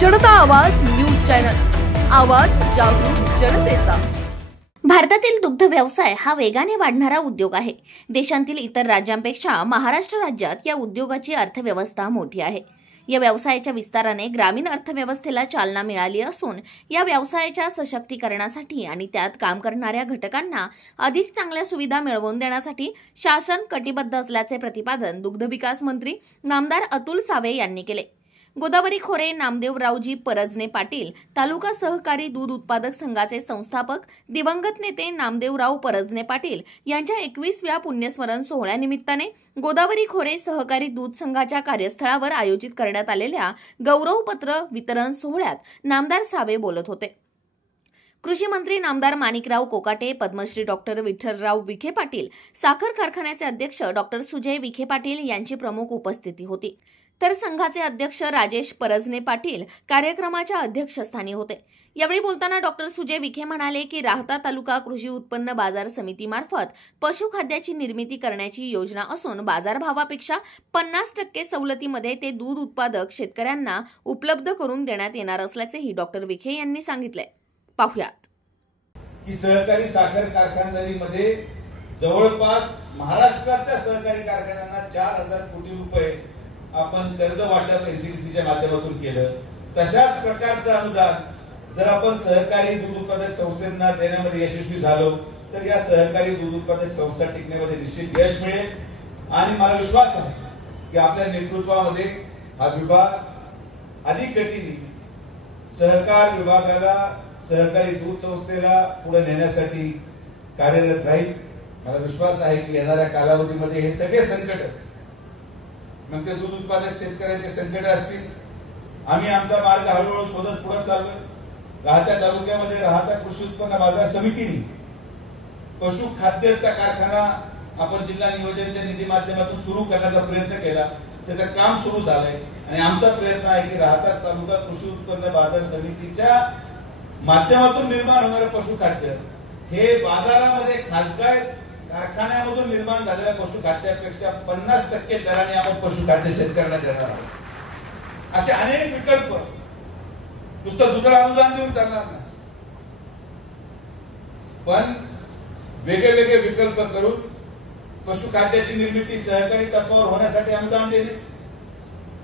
जनता आवाज news channel, आवाज जागरूक जनतेचा। भारतातील दुग्ध व्यवसाय हा वेगाने वाढणारा उद्योग आहे। देशातील इतर राज्यांपेक्षा महाराष्ट्र राज्यात या उद्योगाची अर्थव्यवस्था मोठी आहे। या व्यवसायाच्या विस्ताराने ग्रामीण अर्थव्यवस्थेला चालना मिळाली असून या व्यवसायाच्या सशक्तीकरणासाठी आणि त्यात काम करणाऱ्या घटकांना अधिक चांगल्या सुविधा मिळवून देण्यासाठी शासन कटिबद्ध असल्याचे प्रतिपादन दुग्ध विकास मंत्री नामदार अतुल सावे यांनी केले। गोदावरी खोरे नामदेवरावजी परजने पाटील तालुका सहकारी दूध उत्पादक संघाचे संस्थापक दिवंगत नेते नामदेवराव परजने पाटील यांच्या 21व्या पुण्यस्मरण सोहळ्यानिमित्ताने गोदावरी खोरे सहकारी दूध संघाच्या कार्यस्थळावर आयोजित करण्यात आलेल्या गौरवपत्र वितरण सोहळ्यात नामदार सावे बोलत होते। कृषी मंत्री नामदार माणिकराव कोकाटे, पद्मश्री डॉक्टर विठ्ठलराव विखे पाटील, साखर कारखान्याचे अध्यक्ष डॉक्टर सुजय विखे पाटील यांची प्रमुख उपस्थिती होती। तर संघाचे अध्यक्ष राजेश परजने पाटील कार्यक्रमाच्या अध्यक्षस्थानी होते। यावेळी बोलताना डॉक्टर सुजय विखे म्हणाले की राहता तालुका कृषी उत्पन्न बाजार समितीमार्फत पशुखाद्याची निर्मिती करण्याची योजना असून बाजारभावापेक्षा 50% सवलतीमध्ये ते दूध उत्पादक शेतकऱ्यांना उपलब्ध करून देण्यात येणार असल्याचेही डॉक्टर विखे यांनी सांगितले। पाहुयात की सहकारी साखर कारखानदारीमध्ये जवळपास महाराष्ट्रातल्या सहकारी कारखान्यांना 4000 कोटी रुपये आपण कर्ज वाटप एनसीडीसीच्या माध्यमातून केलं। तशाच प्रकारचं अनुदान जर आपण सहकारी दूध उत्पादक संस्थांना देण्यामध्ये यशस्वी झालो तर या सहकारी दूध उत्पादक संस्था टिकण्यामध्ये निश्चित यश मिळेल आणि मला विश्वास आहे की आपल्या नेतृत्वामध्ये हा विभाग अधिक गतीने सहकार विभागाला, सहकारी दूध संस्थेला पुढे नेण्यासाठी कार्यरत राहील। मला विश्वास आहे की येणाऱ्या कालावधीमध्ये हे सगळे संकट, मग ते दूध उत्पादक शेतकऱ्यांचे संकट असतील, आम्ही आमचा मार्ग हळूहळू शोधत पुढे चाललोय। राहत्या तालुक्यामध्ये राहत्या कृषी उत्पन्न बाजार समितीने पशु खाद्याचा कारखाना आपण जिल्हा नियोजनच्या निधी माध्यमातून सुरू करण्याचा प्रयत्न केला। त्याचं काम सुरू झालंय आणि आमचा प्रयत्न आहे की राहत्या तालुका कृषी उत्पन्न बाजार समितीच्या माध्यमातून निर्माण होणारे पशुखाद्य हे बाजारामध्ये खासगी कारखान्यामधून निर्माण झालेल्या पशुखाद्यापेक्षा 50% दराने आपण पशुखाद्य शेतकऱ्यांना देणार आहोत। असे अनेक विकल्प, नुसतं दुधाला अनुदान देऊन चालणार नाही, पण वेगळे वेगळे विकल्प करून पशुखाद्याची निर्मिती सहकारी तत्वावर होण्यासाठी अनुदान देणे,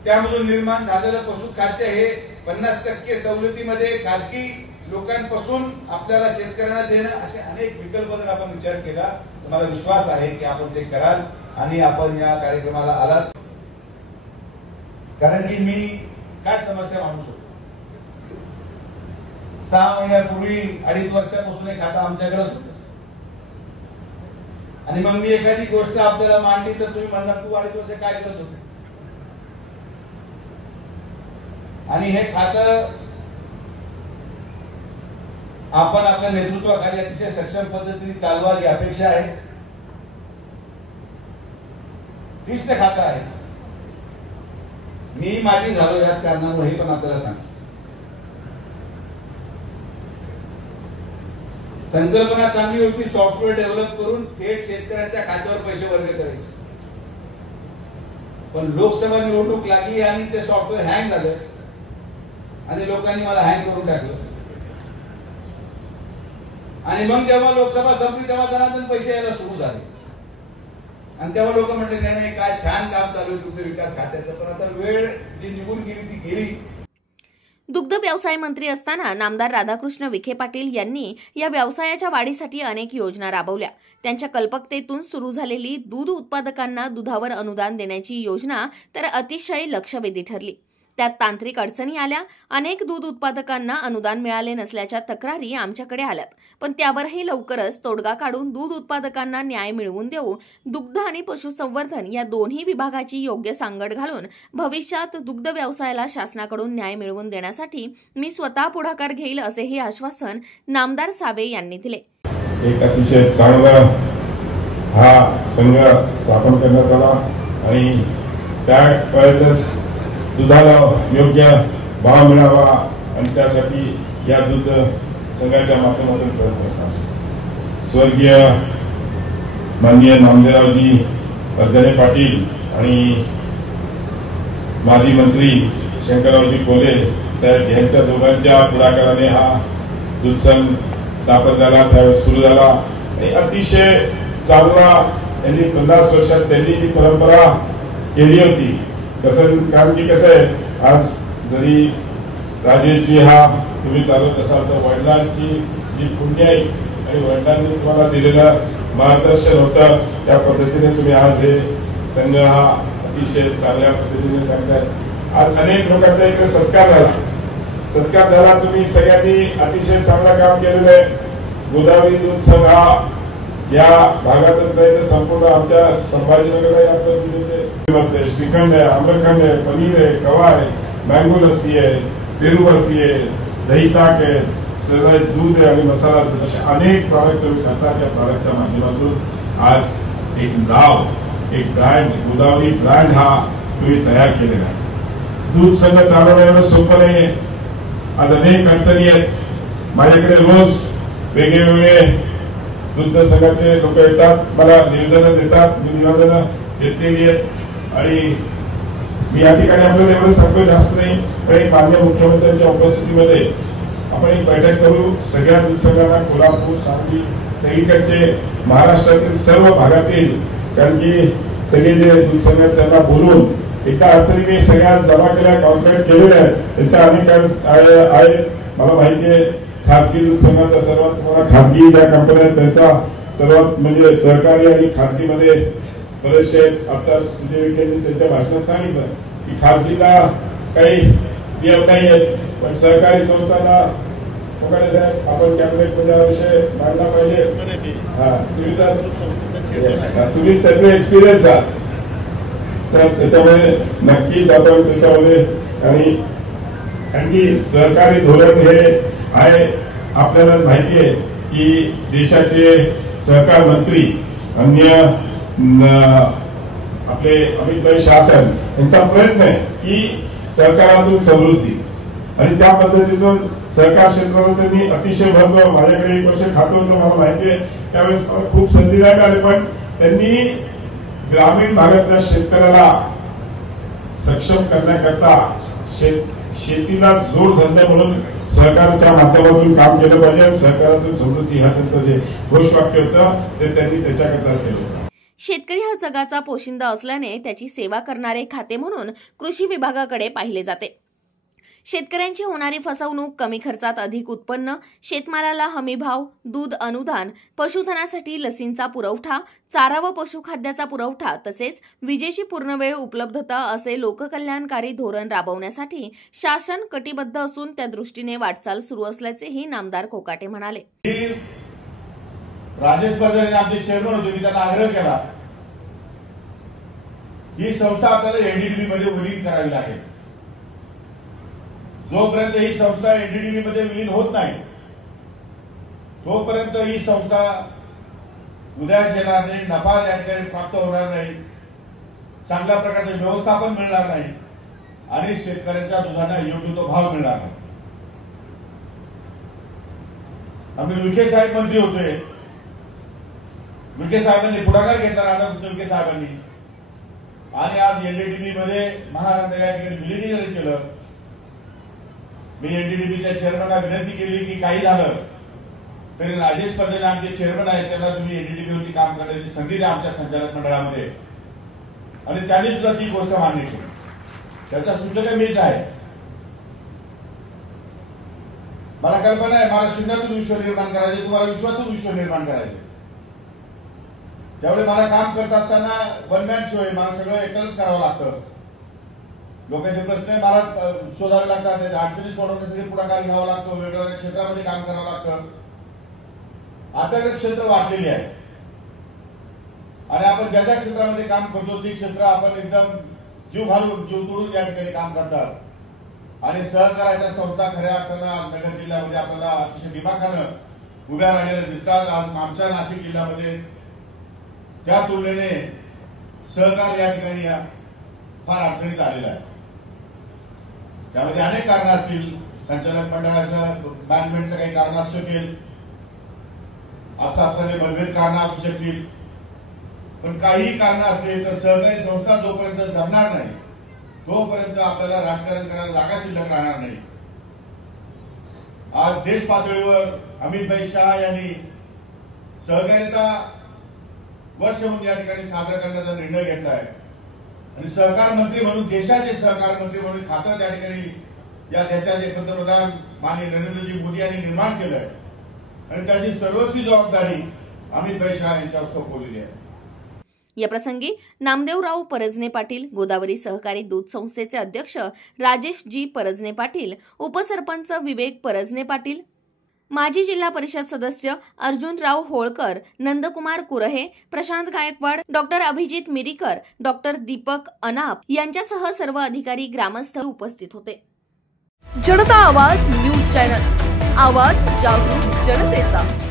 त्यामधून निर्माण झालेलं पशुखाद्य हे 50% सवलतीमध्ये खासगी लोकांपासून आपल्याला शेतकऱ्यांना देणं, असे अनेक विकल्प जर आपण विचार केला तर मला विश्वास आहे की आपण ते कराल आणि आपण या कार्यक्रमाला आलात। कारण की मी काय समस्या मांडू शकतो, 6 महिन्यापूर्वी 2.5 वर्षापासून एक खाता आमच्याकडेच होतं आणि मग मी एखादी गोष्ट आपल्याला मांडली तर तुम्ही म्हणणार तू 2.5 वर्ष काय करत होते। आणि हे खातं आपण आपल्या नेतृत्वाखाली अतिशय सक्षम पद्धतीने चालवाल ही अपेक्षा आहे। कृष्ण खाता आहे, मी माझी झालो याच कारणामुळे हे पण आपल्याला सांग। संकल्पना चांगली होती, सॉफ्टवेअर डेव्हलप करून थेट शेतकऱ्याच्या खात्यावर पैसे वर्ग करायचे, पण लोकसभा निवडणूक लागली आणि ते सॉफ्टवेअर हँग झालं आणि लोकांनी मला हँग करून टाकलं आणि मग जेव्हा लोकसभा संपली तेव्हा जनार्दन पैसे यायला सुरू झाले आणि तेव्हा लोक म्हणते नाही नाही काय छान काम चालू आहे दुग्ध विकास खात्याचं, पण आता वेळ जी निघून गेली ती गेली। दुग्ध व्यवसाय मंत्री असताना नामदार राधाकृष्ण विखे पाटील यांनी या व्यवसायाच्या वाढीसाठी अनेक योजना राबवल्या। त्यांच्या कल्पकतेतून सुरू झालेली दूध उत्पादकांना दुधावर अनुदान देण्याची योजना तर अतिशय लक्षवेधी ठरली। त्यात तांत्रिक अडचणी आल्या, अनेक दूध उत्पादकांना अनुदान मिळाले नसल्याच्या तक्रारी आमच्याकडे आल्यात, पण त्यावरही लवकरच तोडगा काढून दूध उत्पादकांना न्याय मिळवून देऊ, दुग्ध आणि पशुसंवर्धन या दोन्ही विभागाची योग्य सांगड घालून भविष्यात दुग्ध व्यवसायाला शासनाकडून न्याय मिळवून देण्यासाठी मी स्वतः पुढाकार घेईल असेही आश्वासन नामदार सावे यांनी दिले। एक अतिशय चांगला हा संघ स्थापन करण्यात आला आणि त्या दुधाला योग्य भाव मिळावा आणि त्यासाठी या दूध संघाच्या माध्यमातून प्रयत्न करतात। स्वर्गीय माननीय नामदेवरावजी परजने पाटील आणि माजी मंत्री शंकररावजी कोले साहेब यांच्या दोघांच्या पुढाकाराने हा दूध संघ स्थापन झाला, त्यावेळेस सुरू झाला आणि अतिशय चांगला यांनी 50 वर्षात त्यांनी जी परंपरा केली होती. कसं कारण की कसं आहे, आज जरी राजेशजी हा तुम्ही चालवत असाल तर वडिलांची जी पुण्य आहे आणि वडिलांनी तुम्हाला दिलेलं मार्गदर्शन होतं, त्या पद्धतीने तुम्ही आज हे संघ हा अतिशय चांगल्या पद्धतीने सांगताय. आज अनेक लोकांचा इकडे सत्कार झाला. तुम्ही सगळ्यांनी अतिशय चांगलं काम केलेलं आहे. गोदावरी दूध संघ हा या भागातच नाही तर संपूर्ण आमच्या संभाजीनगर आपलं श्रीखंड आहे, आम्रखंड आहे, पनीर आहे, कवा आहे, मँगो लस्सी आहे, पेरू बर्फी आहे, दही ताक आहे, दूध आहे आणि मसाला दूध, असे अनेक प्रॉडक्ट तुम्ही करता. त्या प्रॉडक्टच्या माध्यमातून आज एक नाव, एक ब्रँड, गोदावरी ब्रँड हा तुम्ही तयार केलेला आहे. दूध संघ चालवणं सोपं नाहीये. आज अनेक अडचणी आहेत. माझ्याकडे रोज वेगवेगळे दूध संघाचे लोक येतात, मला निवेदनं देतात. मी निवेदनं घेतलेली आहेत आणि मी या ठिकाणी आपल्याला एवढं सांगतो, जास्त नाही, पण एक माननीय मुख्यमंत्र्यांच्या उपस्थितीमध्ये आपण एक बैठक करू. सगळ्या दूध संघांना, कोल्हापूर, सांगली, सगळीकडचे महाराष्ट्रातील सर्व भागातील, कारण की सगळे जे दूध संघ आहेत त्यांना बोलून एका अडचणी मी सगळ्या जमा केल्या, कॉन्ट्रॅक्ट केलेल्या आहेत. त्यांच्या अनेक आहेत. मला माहिती आहे खासगी दूध संघाचा सर्वात तुम्हाला खासगी ज्या कंपन्या आहेत त्यांचा सर्वात म्हणजे सहकारी आणि खासगीमध्ये बरेचसे. आता सुजय विखेंनी त्यांच्या भाषणात सांगितलं की खासगीला काही नियम नाही आहेत, पण सहकारी संस्थांना आपण कॅबिनेटमध्ये हा विषय मांडला पाहिजे. तुम्ही त्यातले एक्सपिरियन्स आहात, तर त्याच्यामध्ये नक्कीच आपण त्याच्यामध्ये आणि आणखी सहकारी धोरण हे आहे. आपल्याला माहिती आहे की देशाचे सहकार मंत्री अन्य आपले अमितभाई शासन यांचा प्रयत्न आहे की सहकारातून समृद्धी, आणि त्या पद्धतीतून सहकार क्षेत्राला त्यांनी अतिशय महत्व. माझ्याकडे 1 वर्ष खातं होतं, मला माहिती आहे. त्यावेळेस मला खूप संधी नाही आली, पण त्यांनी ग्रामीण भागातल्या शेतकऱ्याला सक्षम करण्याकरता शेतीला जोडधंदे म्हणून सहकाराच्या माध्यमातून काम केलं पाहिजे. सहकारातून समृद्धी हा त्यांचं जे घोषवाक्य होतं ते त्यांनी त्याच्याकरता केलं होतं. शेतकरी हा जगाचा पोशिंदा असल्याने त्याची सेवा करणारे खाते म्हणून कृषी विभागाकडे पाहिले जाते. शेतकऱ्यांची होणारी फसवणूक, कमी खर्चात अधिक उत्पन्न, शेतमालाला हमीभाव, दूध अनुदान, पशुधनासाठी लसींचा पुरवठा, चारा व पशुखाद्याचा पुरवठा तसेच विजेची पूर्णवेळ उपलब्धता असे लोककल्याणकारी धोरण राबवण्यासाठी शासन कटिबद्ध असून त्या दृष्टीने वाटचाल सुरू असल्याचेही नामदार कोकाटे म्हणाले. राजेश बर्जाने आमचे चेअरमन होते, मी त्यांना आग्रह केला ही संस्था आपल्याला एनडीडीबी मध्ये विलीन करावी लागेल. जोपर्यंत ही संस्था एनडीडीबी मध्ये विलीन होत नाही तोपर्यंत ही संस्था उदयास येणार नाही, नफा त्या ठिकाणी प्राप्त होणार नाही, चांगल्या प्रकारचे व्यवस्थापन मिळणार नाही आणि शेतकऱ्यांच्या दुधांना योग्य तो भाव मिळणार नाही. आम्ही विखे साहेब मंत्री होते, विखे साहेबांनी पुढाकार घेतला, राधाकृष्ण विखे साहेबांनी, आणि आज एनडीडीबी मध्ये महाराष्ट्र या ठिकाणी विलीनीकरण केलं. मी एनडीडीबीच्या चेअरमनला विनंती केली की काही झालं तरी राजेश बर्जाने आमचे चेअरमन आहेत, त्यांना तुम्ही एनडीडीबी होती काम करण्याची संधी द्या आमच्या संचालक मंडळामध्ये, आणि त्यांनी सुद्धा ती गोष्ट मान्य केली. त्याचा सूचक मीच आहे. मला कल्पना आहे मला शून्यातून विश्व निर्माण करायचे, तुम्हाला विश्वातून विश्व निर्माण करायचे. त्यावेळी मला काम करत असताना वन मॅन शो आहे, मला सगळं एकटंच करावं लागतं. लोकांचे प्रश्न मला शोधावे लागतात, त्याच्या अडचणी सोडवण्यासाठी पुढाकार घ्यावा लागतो, वेगवेगळ्या क्षेत्रामध्ये काम करावं लागतं. आपल्याकडे क्षेत्र वाटलेली आहे आणि आपण ज्या ज्या क्षेत्रामध्ये काम करतो ती क्षेत्र आपण एकदम जीव घालून जीव तोडून या ठिकाणी काम करतात. आणि सहकाराच्या संस्था खऱ्या अर्थानं आज नगर जिल्ह्यामध्ये आपल्याला अतिशय दिमाखानं उभ्या राहिलेल्या दिसतात. आज आमच्या नाशिक जिल्ह्यामध्ये त्या तुलनेने सहकार या ठिकाणी फार अडचणीत आलेला आहे. त्यामध्ये अनेक कारण असतील, संचालक मंडळाचं मॅनेजमेंटचं काही कारण असू शकेल, आपसाने मतभेद कारण असू शकतील, पण काही कारण असले तर सहकारी संस्था जोपर्यंत जमणार नाही तोपर्यंत आपल्याला राजकारण करायला जागा शिल्लक राहणार नाही. आज देश पातळीवर अमित शहा यांनी सहकारिता वर्ष म्हणून या ठिकाणी साजरा करण्याचा निर्णय घेतला आहे आणि सहकार मंत्री म्हणून, देशाचे सहकार मंत्री म्हणून खातं त्या ठिकाणी या देशाचे पंतप्रधान माननीय नरेंद्रजी मोदी यांनी निर्माण केलं आहे आणि त्याची सर्वस्वी जबाबदारी अमित शहा यांच्यावर सोपवलेली आहे. या प्रसंगी नामदेवराव परजने पाटील, गोदावरी सहकारी दूध संस्थेचे अध्यक्ष राजेश जी परजने पाटील, उपसरपंच विवेक परजने पाटील, माजी जिल्हा परिषद सदस्य अर्जुनराव होळकर, नंदकुमार कुरहे, प्रशांत गायकवाड, डॉक्टर अभिजित मिरीकर, डॉक्टर दीपक अनाप यांच्यासह सर्व अधिकारी, ग्रामस्थ उपस्थित होते. जनता आवाज न्यूज चॅनल, आवाज जागरूक जनतेचा.